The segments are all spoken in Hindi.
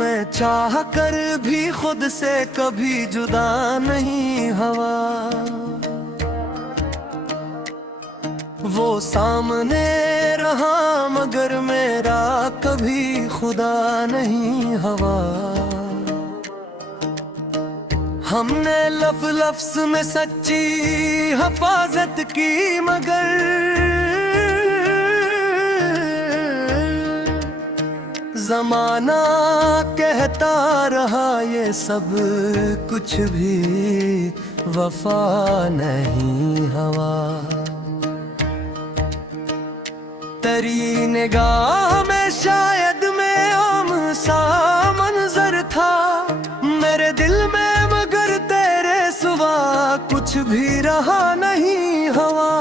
मैं चाह कर भी खुद से कभी जुदा नहीं हवा। वो सामने रहा मगर मेरा कभी खुदा नहीं हवा। हमने लफ्ज़ में सच्ची हिफाजत की मगर ज़माना कहता रहा ये सब कुछ भी वफा नहीं हवा। तेरी निगाह में शायद मैं आम सा मंजर था मेरे दिल में, मगर तेरे सिवा कुछ भी रहा नहीं हवा।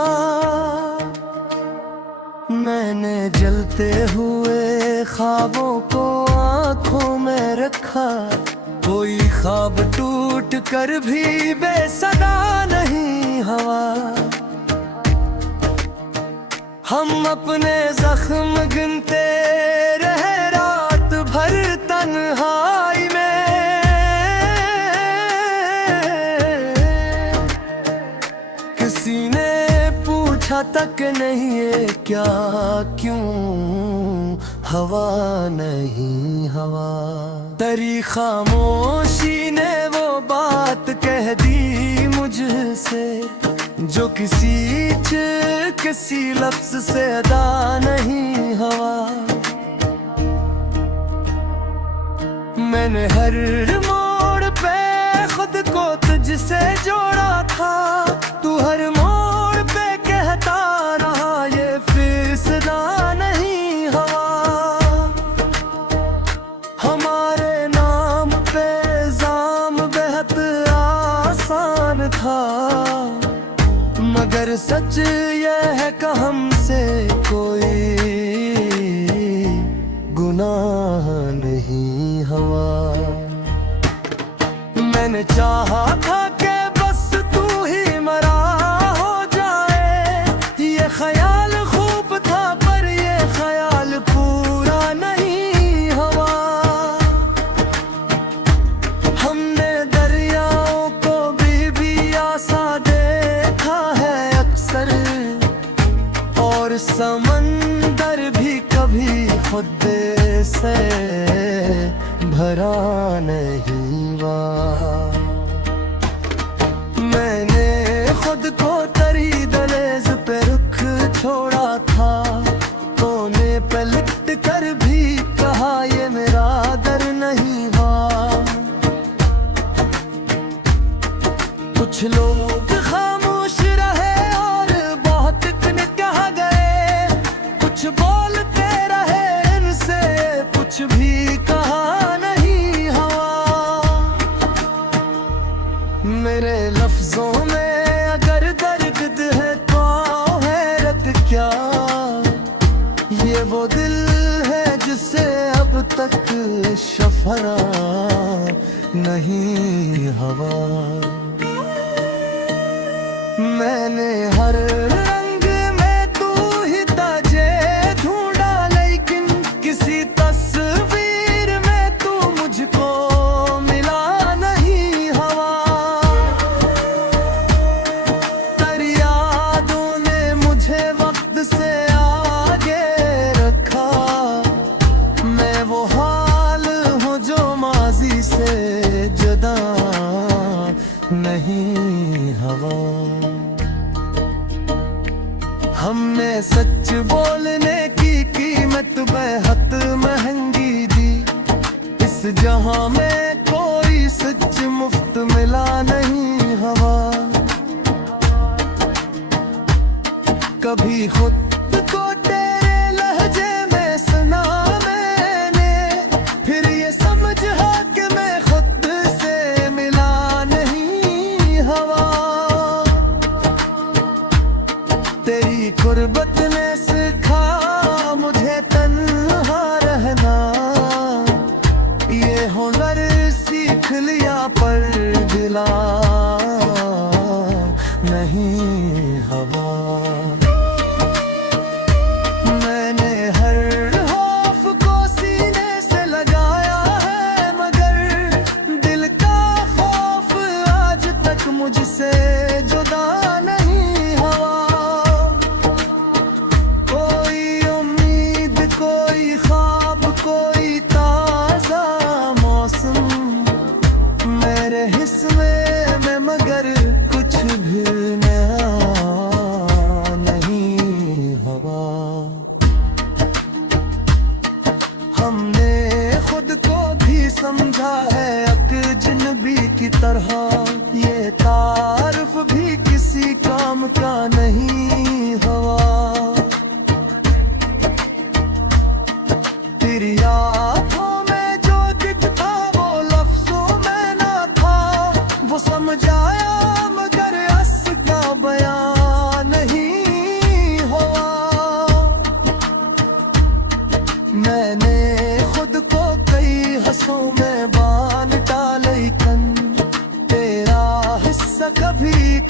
मैंने जलते हुए ख्वाबों को आँखों में रखा, कोई ख्वाब टूट कर भी बेसदा नहीं हवा। हम अपने जख्म गिनते रहे रात भर तन्हाई में, किसी ने पूछा तक नहीं ये क्या क्यों हवा नहीं हवा। तेरी खामोशी ने वो बात कह दी मुझसे जो किसी लफ्ज से अदा नहीं हवा। मैंने हर मोड़ पे खुद को तुझसे जोड़ा था, तू हर मोड़ पे कहता रहा ये फिसदा नहीं हवा। हमारे नाम पे इल्जाम बेहद आसान था, मगर सच यह है कि हमसे कोई गुनाह नहीं हवा। मैंने चाहा था कि बस तू ही मरा हो जाए, ये ख्याल खूब था पर ये ख्याल पूरा नहीं हवा। हमने दरियाओं को भी आसा देखा है अक्सर, और समंदर भी कभी खुद से भरा नहीं हुआ। मैंने खुद को तरी दलेज पे रुख छोड़ा था, कोने पे लिट कर भी कहा ये मेरा दर नहीं हुआ। कुछ लोग खामोश रहे और बहुत कह गए, कुछ बोलते रहे इनसे कुछ भी कहा नहीं हवा। मेरे लफ्जों में अगर दर्द है तो हैरत क्या, ये वो दिल है जिसे अब तक शफरा नहीं हवा। मैंने हर रंग में तू ही ताजे ढूंढा, लेकिन किसी तस्वीर में तू मुझको मिला नहीं हवा। तेरी यादों ने मुझे वक्त से आगे रखा, मैं वो हाल हूँ जो माजी से जुदा नहीं हवा। हमने सच बोलने की कीमत बेहद महंगी दी, इस जहां में कोई सच मुफ्त मिला नहीं हवा। कभी खुद को तेरे लहजे में सुना मैंने, फिर ये समझा कि मैं खुद से मिला नहीं हवा। तेरी गुर्बत ने सिखा मुझे तन्हा रहना, ये हुनर सीख लिया पर दिला नहीं हवा। मैंने हर खौफ को सीने से लगाया है,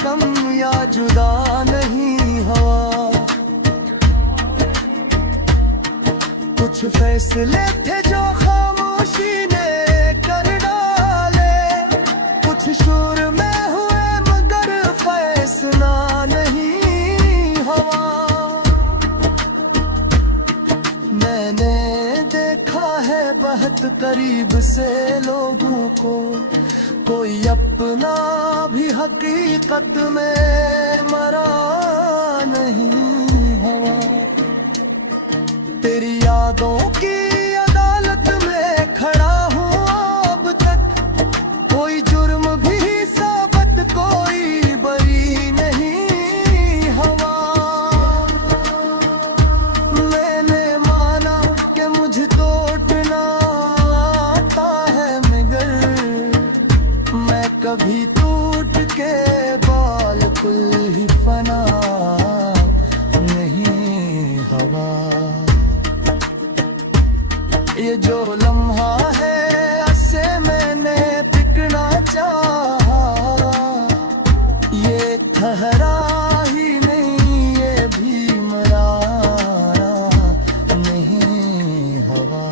कम या जुदा नहीं हवा। कुछ फैसले थे जो खामोशी ने कर डाले, कुछ शोर में हुए मगर फैसला नहीं हवा। मैंने देखा है बहुत करीब से लोगों को, कोई अपना भी हकीकत में मरा नहीं हवा। तेरी यादों की अदालत में खड़ा हूँ अब तक, कोई जुर्म भी साबित कोई बरी नहीं हवा। मैंने माना कि मुझे तोड़ना आता है मगर मैं कभी टूट के बिल्कुल ही फना नहीं हवा। ये जो लम्हा है ऐसे मैंने पिकना चाहा, ये ठहरा ही नहीं, ये भी मरा नहीं हवा।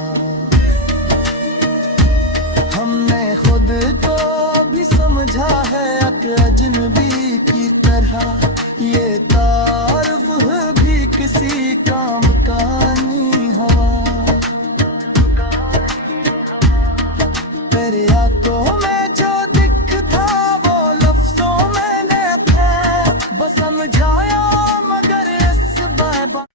हमने खुद को भी समझा है अजनबी की तरह, ये तारुफ भी किसी काम का नहीं हवा। मेरे आंखों में जो दिख था वो लफ्जों में न था, बस समझाया मगर इस बाबा।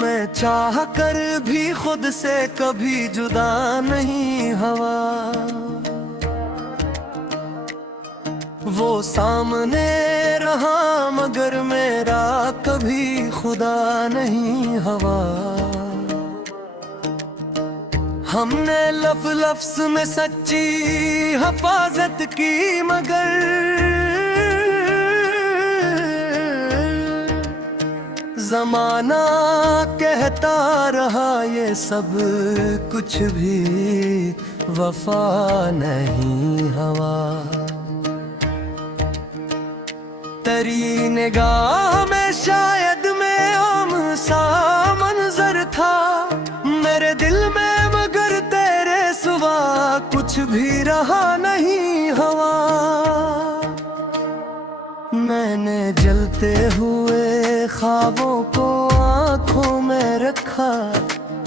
मैं चाह कर भी खुद से कभी जुदा नहीं हवा। वो सामने रहा मगर मेरा कभी खुदा नहीं हवा। हमने लफ्ज़ में सच्ची हिफाजत की मगर ज़माना कहता रहा ये सब कुछ भी वफा नहीं हवा। तेरी निगाह में शायद मैं आम सा मंजर था मेरे दिल में, मगर तेरे सिवा कुछ भी रहा नहीं हवा। मैंने जलते हुए ख्वाबों को आँखों में रखा,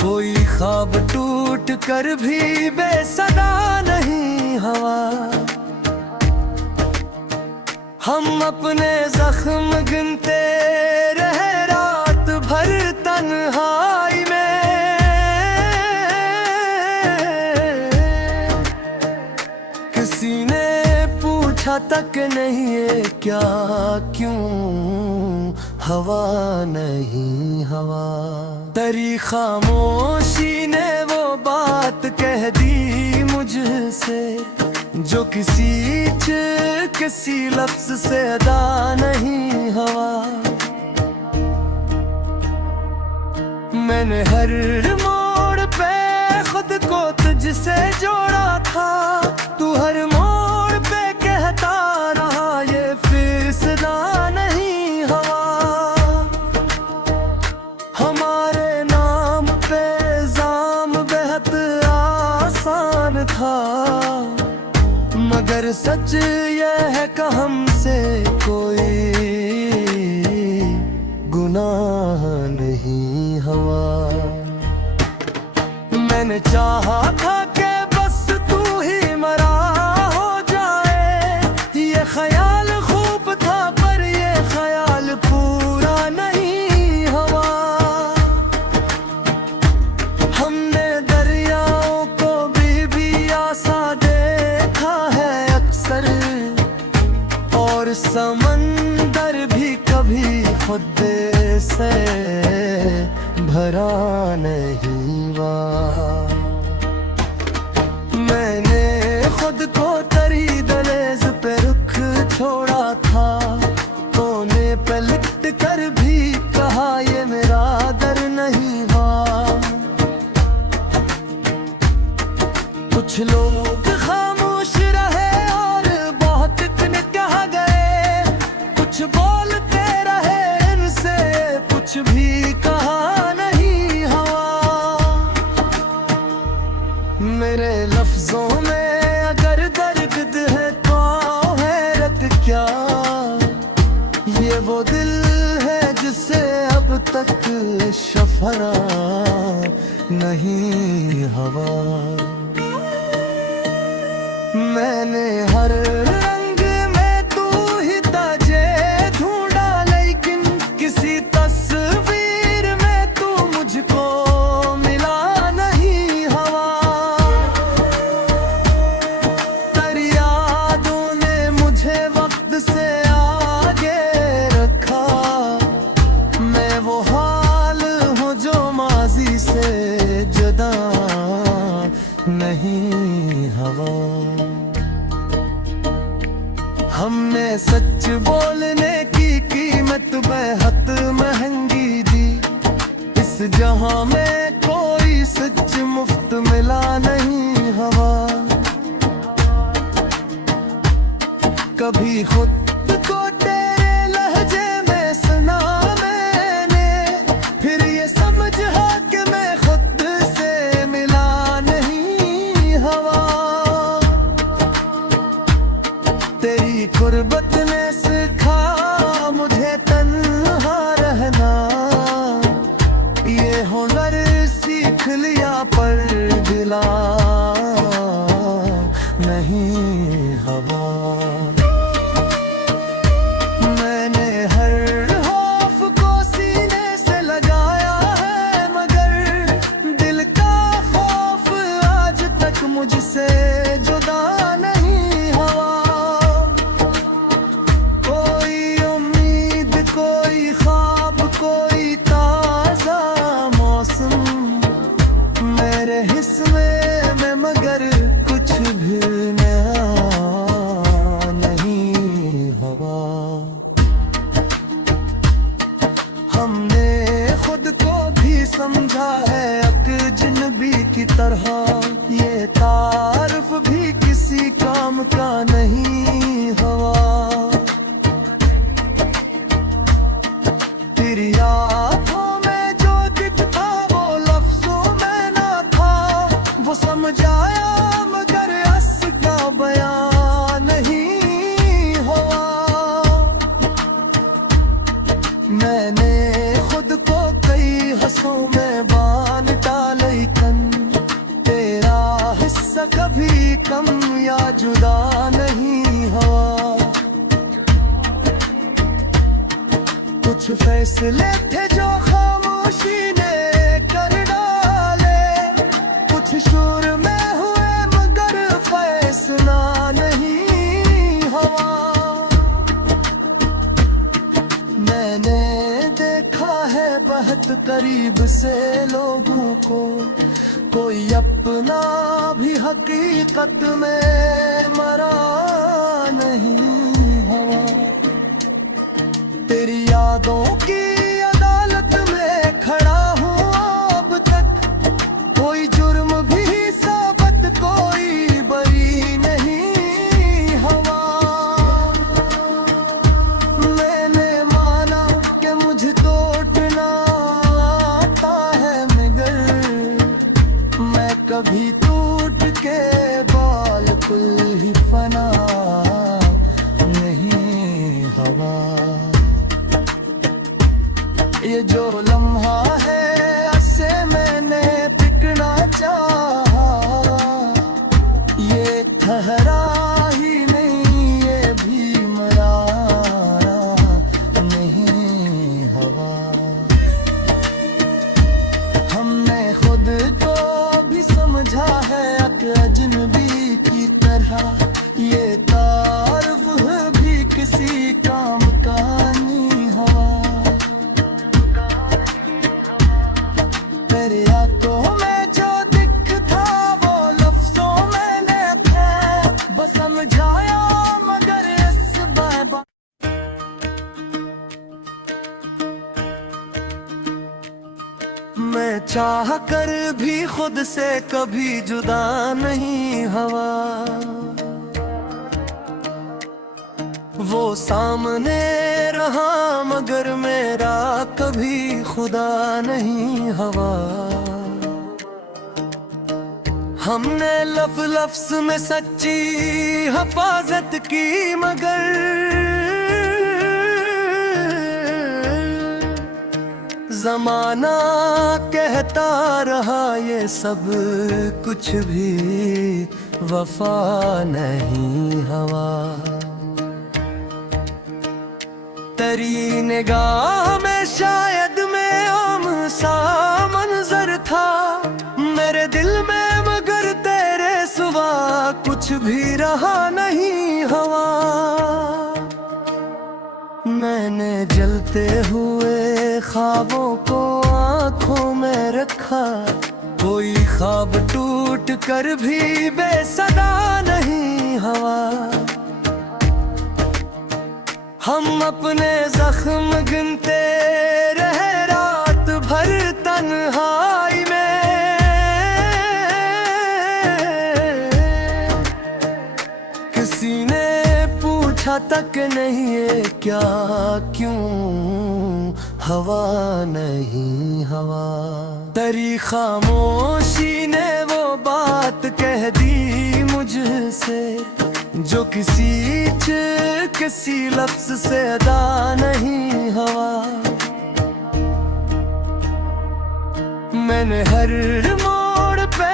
कोई ख्वाब टूट कर भी बेसदा नहीं हवा। हम अपने जख्म गिनते रहे रात भर तन्हाई में, किसी ने पूछा तक नहीं ये क्या क्यों हवा नहीं हवा। तेरी खामोशी ने वो बात कह दी मुझसे जो किसी लफ्ज से अदा नहीं हवा। मैंने हर मोड़ पे खुद को तुझसे जोड़ा था, तू हर मोड़ पे कहता रहा ये फिसला नहीं हवा। हमारे नाम पे इल्जाम बेहद आसान था मगर सच यह है कि हमसे कोई गुनाह नहीं हवा। मैंने चाहा था कि बस तू ही मरा हो जाए, ये ख्याल खूब था पर ये ख्याल पूरा नहीं हवा। हमने दरियाओं को भी आसा देखा है अक्सर, और समंदर भी कभी खुद से भरा नहीं हुआ। मैंने खुद को तरी दलेज पे रुख छोड़ा था, कोने पे लिट कर भी कहा ये मेरा दर नहीं हुआ। कुछ लोग नकल शफरा नहीं हवा। मैंने हर रंग में तू ही ताजे ढूंढा, लेकिन किसी तस्वीर में तू मुझको मिला नहीं हवा। तेरी यादों ने मुझे वक्त से आगे रखा, मैं वो हाल हूँ जो माजी से जुदा नहीं हवा। हमने सच बोलने की कीमत बेहद महंगी दी, इस जहां में कोई सच मुफ्त मिला नहीं हवा। कभी खुद को तेरे लहजे में सुना मैंने, फिर ये समझा कि मैं खुद से मिला नहीं हवा। तेरी गुर्बत ने सिखा मुझे तन्हा रहना, ये हुनर सीख लिया पर दिला नहीं हवा। मैंने हर खौफ को सीने से लगाया है, मगर दिल का खौफ आज तक मुझसे जुदा नहीं हवा। कोई ख्वाब कोई ताजा मौसम मेरे हिस्से में, मगर कुछ भी नया नहीं हवा। हमने खुद को भी समझा है अजनबी की तरह, ये तारुफ भी किसी काम का नहीं हवा। तेरी आँखों में जो दिखता वो लफ्जों में ना था, वो समझाया मगर हंस का बयान नहीं हुआ। मैंने खुद को कई हंसों में बांटा, लेकिन तेरा हिस्सा कभी कम या जुदा नहीं हुआ। कुछ फैसले थे जो खामोशी ने कर डाले, कुछ शोर में हुए मगर फैसला नहीं हुआ। मैंने देखा है बहुत करीब से लोगों को, कोई अपना भी हकीकत में मरा नहीं हुआ। तेरी यादों की अदालत में खड़ा हूँ अब तक, कोई जुर्म भी साबित कोई बरी नहीं हुआ। मैंने माना कि मुझे तोड़ना आता है, मगर मैं कभी टूट के बिल्कुल ही फना नहीं हवा। ये जो लम्हा है ऐसे मैंने पिकना चाहा, ये ठहरा ही नहीं, ये भी मरा नहीं हवा। हमने खुद को भी समझा है अजनबी की तरह, ये तारुफ भी किसी काम का नहीं हवा। तेरे आंखों में जो दिखता वो लफ्जों में न था, बस समझाया मगर इस बाबा। मैं चाह कर भी खुद से कभी जुदा नहीं हुआ। वो सामने रहा मगर मेरा कभी खुदा नहीं हुआ। हमने लफ्ज़ में सच्ची हिफाजत की मगर जमाना कहता रहा ये सब कुछ भी वफा नहीं हवा। तेरी निगाह में शायद मैं आम सा मंजर था मेरे दिल में, मगर तेरे सिवा कुछ भी रहा नहीं हवा। मैंने जलते हुए ख्वाबों को आंखों में रखा, कोई ख्वाब टूट कर भी बेसदा नहीं हवा। हम अपने जख्म गिनते रहे रात भर तन्हाई में, किसी ने पूछा तक नहीं ये क्या क्यों हवा नहीं हवा। तेरी खामोशी ने वो बात कह दी मुझसे जो किसी लफ्ज से अदा नहीं हवा। मैंने हर मोड़ पे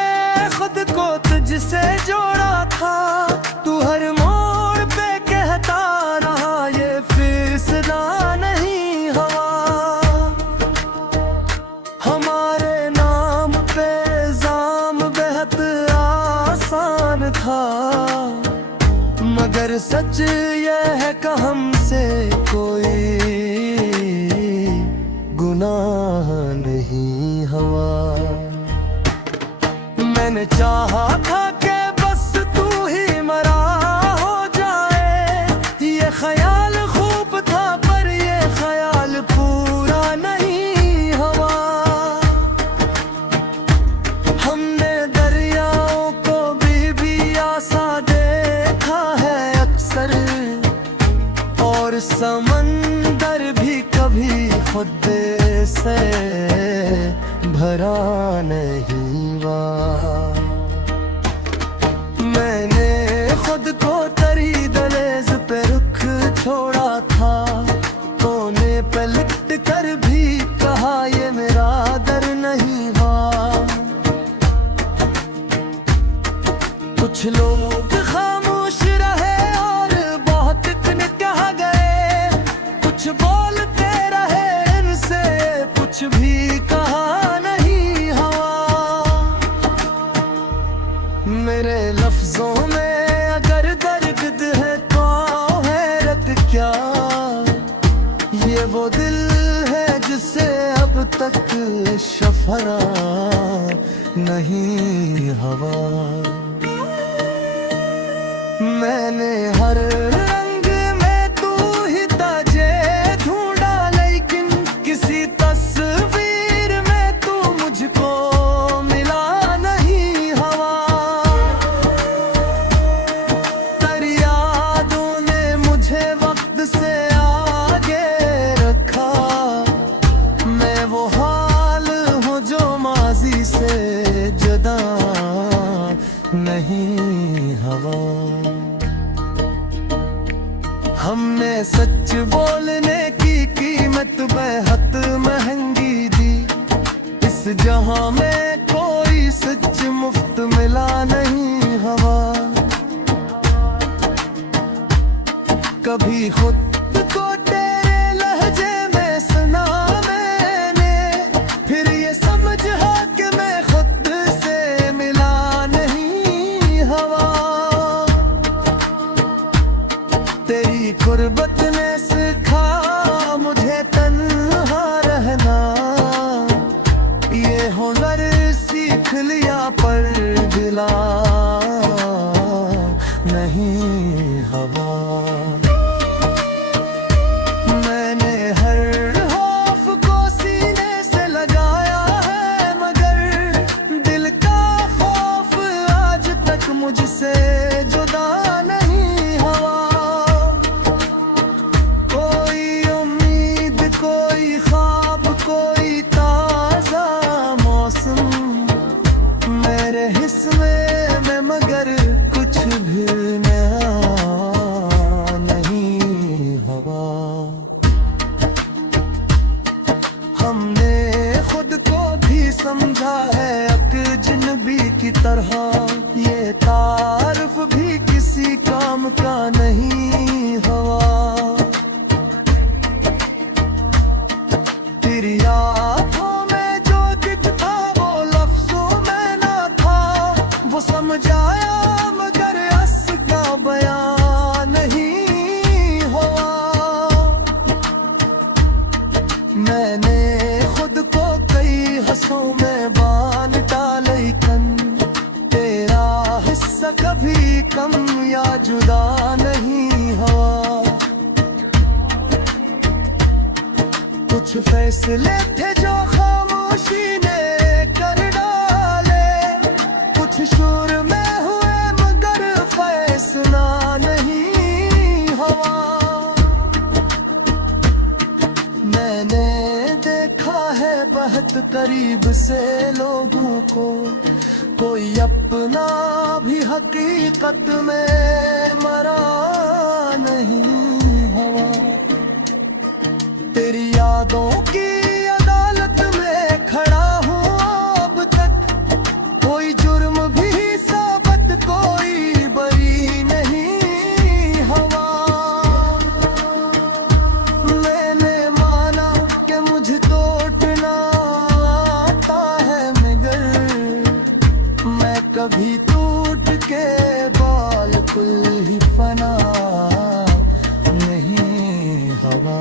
खुद को तुझसे जोड़ा था, तू हर मोड़ पे कहता रहा ये फिसला नहीं हवा। हमारे नाम पे इल्जाम बेहद आसान था, मगर सच यह है कि हमसे कोई गुनाह नहीं हवा। मैंने चाहा था कि बस तू ही मरा हो जाए, ये ख्याल खूब था पर ये ख्याल पूरा नहीं हवा। हमने दरियाओं को भी आसा देखा है अक्सर, और समंदर भी कभी खुद से भरा नहीं हुआ। मैंने खुद को तरी दलेज पे रुख छोड़ा था, कोने पे लिट कर भी कहा ये मेरा दर नहीं हुआ। कुछ लोग खामोश रहे और बहुत इतने कह गए, कुछ बोलते रहे इनसे कुछ भी कहा नहीं हवा। मेरे लफ्जों में अगर दर्द है तो हैरत क्या, ये वो दिल है जिसे अब तक शफरा नहीं हवा। मैंने हर रंग में तू ही ताजे ढूंढा, लेकिन किसी तस्वीर में तू मुझको मिला नहीं हवा। तेरी यादों ने मुझे वक्त से आगे रखा, मैं वो हाल हूँ जो माजी से जुदा नहीं हवा। हमने सच बोलने की कीमत बेहद महंगी दी, इस जहां में कोई सच मुफ्त मिला नहीं हवा। कभी खुद को तेरे लहजे में सुना मैंने, फिर ये समझा कि मैं खुद से मिला नहीं हवा। तेरी गुर्बत ने सिखा मुझे तन्हा रहना, ये हुनर सीख लिया पर दिला नहीं हवा। मैंने हर खौफ को सीने से लगाया है, मगर दिल का खौफ आज तक मुझसे जुदा नहीं हवा। कोई मैंने खुद को कई हंसों में बांध डाले कन, तेरा हिस्सा कभी कम या जुदा नहीं हुआ। कुछ फैसले थे जो खामोशी ने कर डाले, कुछ शोर में हुए मगर फैसला नहीं हुआ। मैंने देखा है बहुत करीब से लोगों को, कोई अपना भी हकीकत में मरा नहीं हुआ। तेरी यादों की अदालत में खड़ा हूँ अब तक, कोई जुर्म भी साबित कोई बरी नहीं हुआ। मैंने माना कि मुझे तोड़ना आता है मगर मैं कभी टूट के बिल्कुल ही फना नहीं हुआ।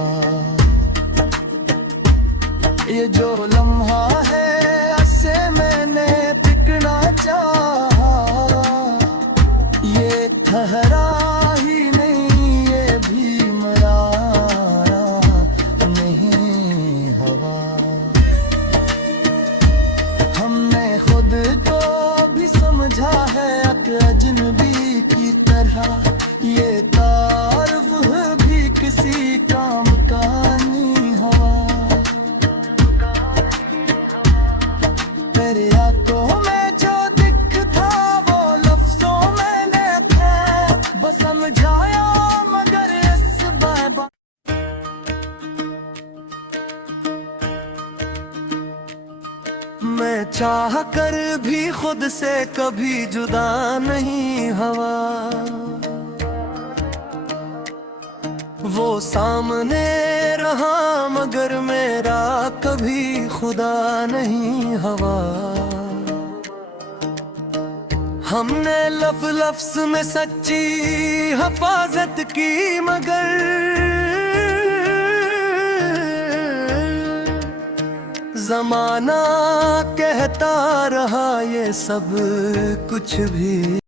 ये जो लम्हा है ऐसे मैंने टिकना चाहा, ये ठहरा ही नहीं, ये भी मरा नहीं हुआ। हमने खुद को भी समझा है एक अजनबी की तरह, ये तारुफ भी किसी काम का नहीं हुआ। मेरे आंखों में जो दिख था वो लफ्जों में न था, बस समझाया मगर इस बाबा। मैं चाह कर भी खुद से कभी जुदा नहीं हुआ। वो सामने रहा मगर मेरा कभी खुदा नहीं हुआ। हमने लफ्ज़ में सच्ची हिफाजत की मगर ज़माना कहता रहा ये सब कुछ भी